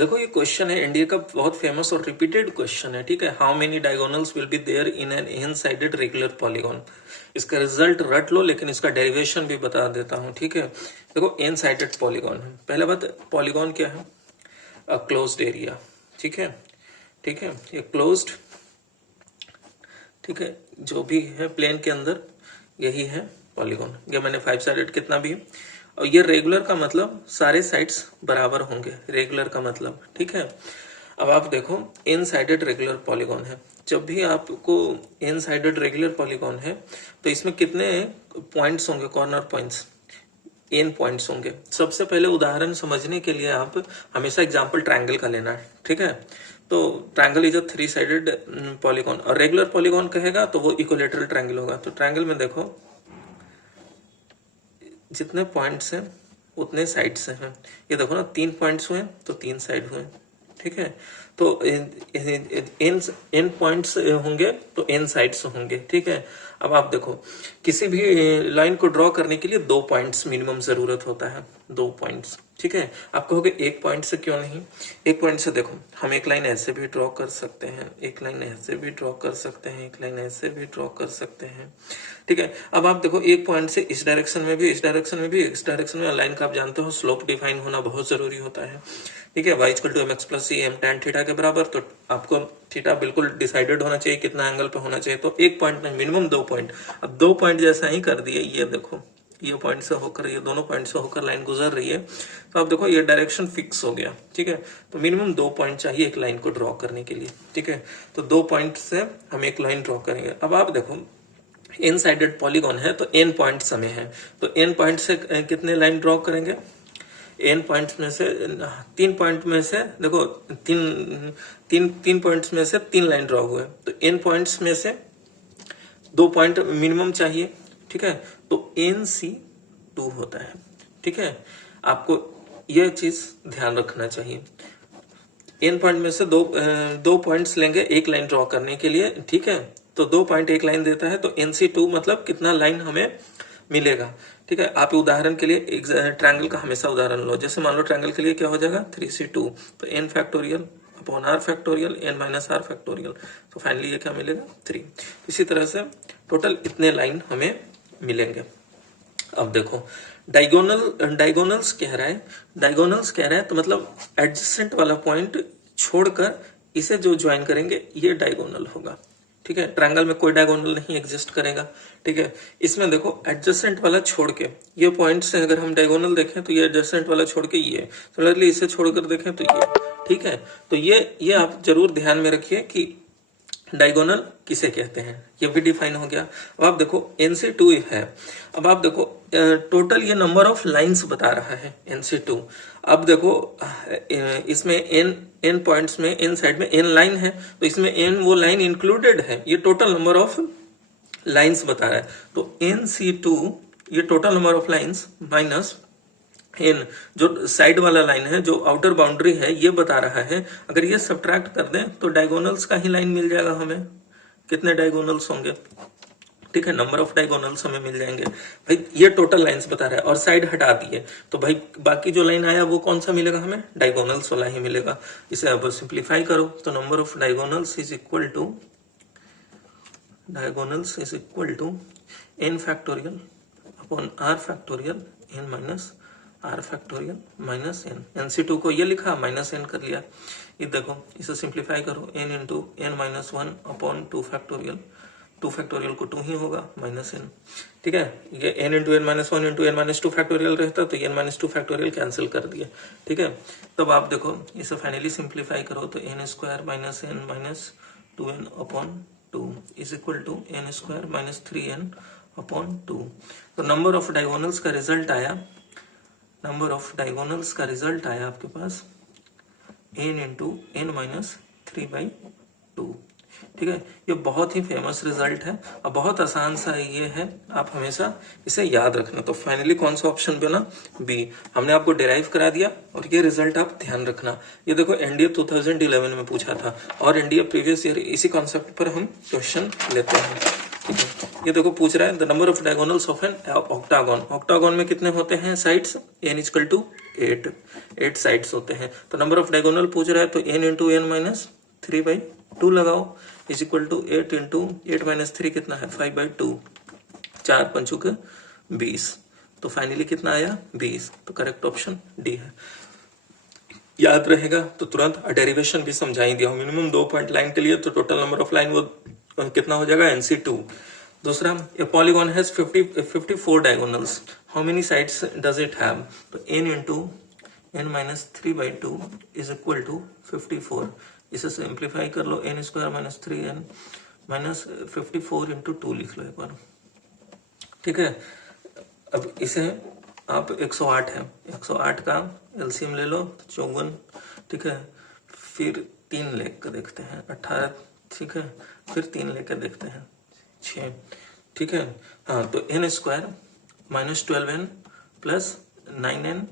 देखो ये क्वेश्चन है इंडिया का बहुत फेमस और रिपीटेड क्वेश्चन है, ठीक है। How many diagonals will be there in an n sided regular polygon. इसका रिजल्ट रट लो, लेकिन इसका डेरिवेशन भी बता देता हूं, ठीक है। देखो एन साइडेड पॉलीगॉन है, पहला बात पॉलीगॉन क्या है, क्लोज्ड एरिया, ठीक है, ठीक है, ये क्लोज्ड, ठीक है, जो भी है प्लेन के अंदर यही है पॉलीगॉन। ये मैंने 5 साइडेड कितना भी, और ये रेगुलर का मतलब सारे साइड्स बराबर होंगे, रेगुलर का मतलब, ठीक है। अब आप देखो एन साइडेड रेगुलर पॉलीगॉन है, जब भी आपको एन साइडेड रेगुलर पॉलीगॉन है तो इसमें कितने पॉइंट्स होंगे, कॉर्नर पॉइंट्स, एन पॉइंट्स होंगे। सबसे पहले उदाहरण समझने के लिए आप हमेशा एग्जांपल ट्रायंगल का लेना है, ठीक है। तो triangle is a 3 sided polygon, और रेगुलर पॉलीगॉन कहेगा तो वो इक्विलेटरल ट्रायंगल होगा। तो ट्रायंगल में देखो जितने पॉइंट्स हैं उतने साइड्स हैं। ये देखो ना 3 पॉइंट्स हुए तो 3 साइड हुए, ठीक है। तो एन पॉइंट्स होंगे तो एन साइड्स होंगे, ठीक है। अब आप देखो किसी भी लाइन को ड्रॉ करने के लिए 2 पॉइंट्स मिनिमम जरूरत होता है, 2 पॉइंट्स, ठीक है। आप कहोगे 1 पॉइंट से क्यों नहीं, 1 पॉइंट से देखो हम एक लाइन ऐसे भी ड्रॉ कर सकते हैं, एक लाइन ऐसे भी ड्रॉ कर सकते हैं, एक लाइन ऐसे भी ड्रॉ कर सकते हैं, ठीक है। अब आप देखो 1 पॉइंट से इस डायरेक्शन में भी, इस डायरेक्शन में भी, इस डायरेक्शन में लाइन का आप जानते हो स्लोप डिफाइन होना बहुत जरूरी होता है, ठीक है। y equal to m x plus c m tan theta के बराबर, तो आपको थीटा बिल्कुल डिसाइडेड होना चाहिए कितना एंगल पे होना चाहिए। तो 1 पॉइंट में मिनिमम 2 पॉइंट। अब 2 पॉइंट जैसा ही कर दिए, ये देखो ये पॉइंट से होकर, ये दोनों पॉइंट से होकर लाइन गुजर रही है, तो आप देखो ये डायरेक्शन फिक्स हो गया, ठीक है। तो मिनिमम 2 पॉइंट चाहिए एक लाइन को ड्रॉ करने के लिए, ठीक है। तो 2 पॉइंट से हम एक लाइन ड्रॉ करेंगे। अब आप देखो एन साइडेड पॉलीगॉन है तो एन पॉइंट्स हमें है, तो एन पॉइंट से कितने लाइन ड्रॉ करेंगे, एन पॉइंट्स में से 3 पॉइंट में से देखो तीन पॉइंट्स में से 3 लाइन ड्रॉ हुए, तो एन पॉइंट्स में से 2 पॉइंट मिनिमम चाहिए, ठीक है। तो NC2 होता है, ठीक है। आपको यह चीज ध्यान रखना चाहिए। एन पॉइंट में से दो पॉइंट्स लेंगे एक लाइन ड्रॉ करने के लिए, ठीक है। तो 2 पॉइंट एक लाइन देता है, तो NC2 मतलब कितना लाइन हमें मिलेगा, ठीक है। आप उदाहरण के लिए ट्रायंगल का हमेशा उदाहरण लो, जैसे मान लो ट्रायंगल के लिए क्या हो जाएगा 3C2, तो n factorial upon r factorial n minus r factorial, तो फाइनली ये क्या मिलेगा 3। इसी तरह से टोटल इतने लाइन हमें मिलेंगे। अब देखो डायगोनल्स कह रहा है, डायगोनल्स कह रहा है तो मतलब एडजेसेंट वाला पॉइंट छोड़कर इसे जो ज्वाइन करेंगे ये डायगोनल होगा, ठीक है। ट्रायंगल में कोई डायगोनल नहीं एग्जिस्ट करेगा, ठीक है। इसमें देखो एडजेसेंट वाला छोड़ के ये पॉइंट से अगर हम डायगोनल देखें तो ये एडजेसेंट वाला छोड़ के ये, सिमिलरली इसे छोड़कर देखें तो ये, ठीक है। तो ये आप जरूर ध्यान में रखिए कि डायगोनल किसे कहते हैं, ये भी डिफाइन हो गया। अब आप देखो NC2 है, अब आप देखो टोटल ये नंबर ऑफ लाइंस बता रहा है NC2। अब देखो इसमें n पॉइंट्स में n साइड में n लाइन है, तो इसमें n वो लाइन इंक्लूडेड है, ये टोटल नंबर ऑफ लाइंस बता रहा है। तो NC2 ये total number of lines minus n जो साइड वाला लाइन है, जो आउटर बाउंड्री है, ये बता रहा है। अगर ये सब्ट्रैक्ट कर दें तो डायगोनल्स का ही लाइन मिल जाएगा हमें, कितने डायगोनल्स होंगे, ठीक है, नंबर ऑफ डायगोनल्स हमें मिल जाएंगे। भाई ये टोटल लाइंस बता रहा है और साइड हटा दिए, तो भाई बाकी जो लाइन आया वो कौन सा मिलेगा हमें, डायगोनल्स वाला ही मिलेगा। इसे अब सिंप्लीफाई करो तो number of diagonals is equal to n factorial upon r factorial n minus r factorial minus n। NC2 को ये लिखा माइनस n कर लिया। ये देखो इसे सिंप्लीफाई करो, n into n minus 1 upon 2 factorial, 2 factorial को 2 ही होगा माइनस n, ठीक है। ये n into n minus 1 into n minus 2 factorial रहता तो n माइनस 2 फैक्टोरियल कैंसिल कर दिया, ठीक है। तब आप देखो इसे फाइनली सिंप्लीफाई करो तो n square minus n minus 2n upon 2 is equal to n square minus 3n upon 2। तो नंबर ऑफ डायगोनल्स का रिजल्ट आया, नंबर ऑफ डायगोनल्स का रिजल्ट आया आपके पास n इंटू n माइनस 3/2, ठीक है। ये बहुत ही फेमस रिजल्ट है और बहुत आसान सा ये है, आप हमेशा इसे याद रखना। तो फाइनली कौन सा ऑप्शन बना, बी। हमने आपको डिराइव करा दिया और ये रिजल्ट आप ध्यान रखना। ये देखो एनडीए 2011 में पूछा था और एनडीए प्रीवियस ईयर इसी कॉन्सेप्ट पर हम क्वेश्चन लेते हैं। ठीक है। ये देखो पूछ रहा है the number of diagonals of an octagon. Octagon में कितने होते हैं sides? n equal to 8 sides होते हैं। तो नंबर ऑफ डायगोनल पूछ रहा है तो n इंटू एन माइनस 3/2 लगाओ is equal to 8 into 8 minus 3 कितना है 5/2, 4 पंचों के 20। तो फाइनली कितना आया 20। तो करेक्ट ऑप्शन डी है। याद रहेगा तो तुरंत डेरिवेशन भी समझा ही दिया। मिनिमम 2 पॉइंट लाइन के लिए तो टोटल नंबर ऑफ लाइन वो कितना हो जाएगा NC2। दूसरा a polygon has 54 diagonals, how many sides does it have? तो n into n minus 3/2 is equal to 54। इसे सिंप्लीफाई कर लो, n square minus 3n minus 54 into 2 लिख लो एक बार, ठीक है। अब इसे आप 108 है, 108 का एलसीएम ले लो 54, ठीक है। फिर 3 लेकर देखते हैं 18, ठीक है। फिर 3 लेकर देखते हैं 6, ठीक है। हाँ तो n square minus 12n plus 9n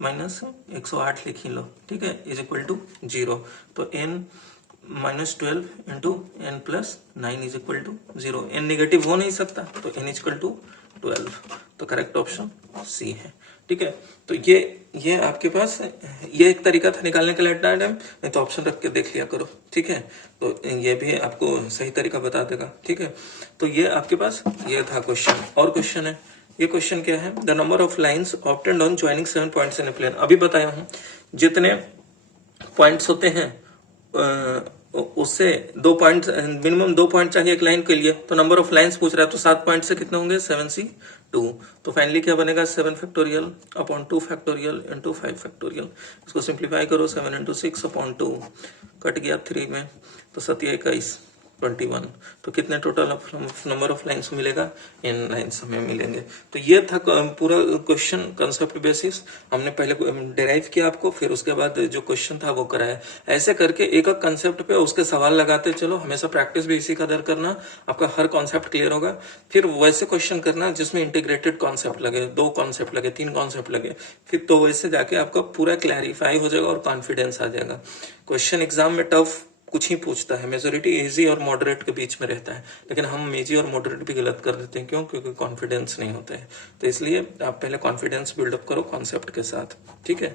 minus 108 लिख ही लो, ठीक है, इज इक्वल टू 0। तो n minus 12 into n plus 9 is equal to 0। n negative हो नहीं सकता तो n इज इक्वल टू 12। तो करेक्ट ऑप्शन सी है, ठीक है। तो ये आपके पास ये एक तरीका था निकालने का लेट डायग्राम, नहीं तो ऑप्शन रख के देख लिया करो, ठीक है। तो ये भी आपको सही तरीका बता देगा, ठीक है। तो ये आपके पास ये था क्वेश्चन। और क्वेश्चन है, ये क्वेश्चन क्या है? The number of lines obtained on joining 7 points in a plane. अभी बताया हूं जितने पॉइंट्स होते हैं उससे 2 पॉइंट, मिनिमम 2 पॉइंट चाहिए एक लाइन के लिए। तो नंबर ऑफ लाइंस पूछ रहा है तो 7 पॉइंट से कितने होंगे 7C2। तो फाइनली क्या बनेगा 7 factorial upon 2 factorial into 5 factorial. इसको सिंप्लीफाई करो 7 इंटू 6 अपॉन 2 कट गया 3 में, तो 7 21 21। तो कितने टोटल नंबर ऑफ लाइंस मिलेगा? n लाइंस हमें मिलेंगे। तो ये था पूरा क्वेश्चन कंसेप्ट बेसिस। हमने पहले डिराइव किया आपको, फिर उसके बाद जो क्वेश्चन था वो कराया। ऐसे करके एक एक कंसेप्ट पे उसके सवाल लगाते चलो, हमेशा प्रैक्टिस भी इसी कदर करना, आपका हर कॉन्सेप्ट क्लियर होगा। फिर वैसे क्वेश्चन करना जिसमें इंटीग्रेटेड कॉन्सेप्ट लगे, 2 कॉन्सेप्ट लगे, 3 कॉन्सेप्ट लगे, फिर तो वैसे जाके आपका पूरा क्लैरिफाई हो जाएगा और कॉन्फिडेंस आ जाएगा। क्वेश्चन एग्जाम में टफ कुछ ही पूछता है, मेजोरिटी इजी और मॉडरेट के बीच में रहता है, लेकिन हम इजी और मॉडरेट भी गलत कर देते हैं। क्यों? क्योंकि कॉन्फिडेंस नहीं होता है। तो इसलिए आप पहले कॉन्फिडेंस बिल्डअप करो कॉन्सेप्ट के साथ, ठीक है।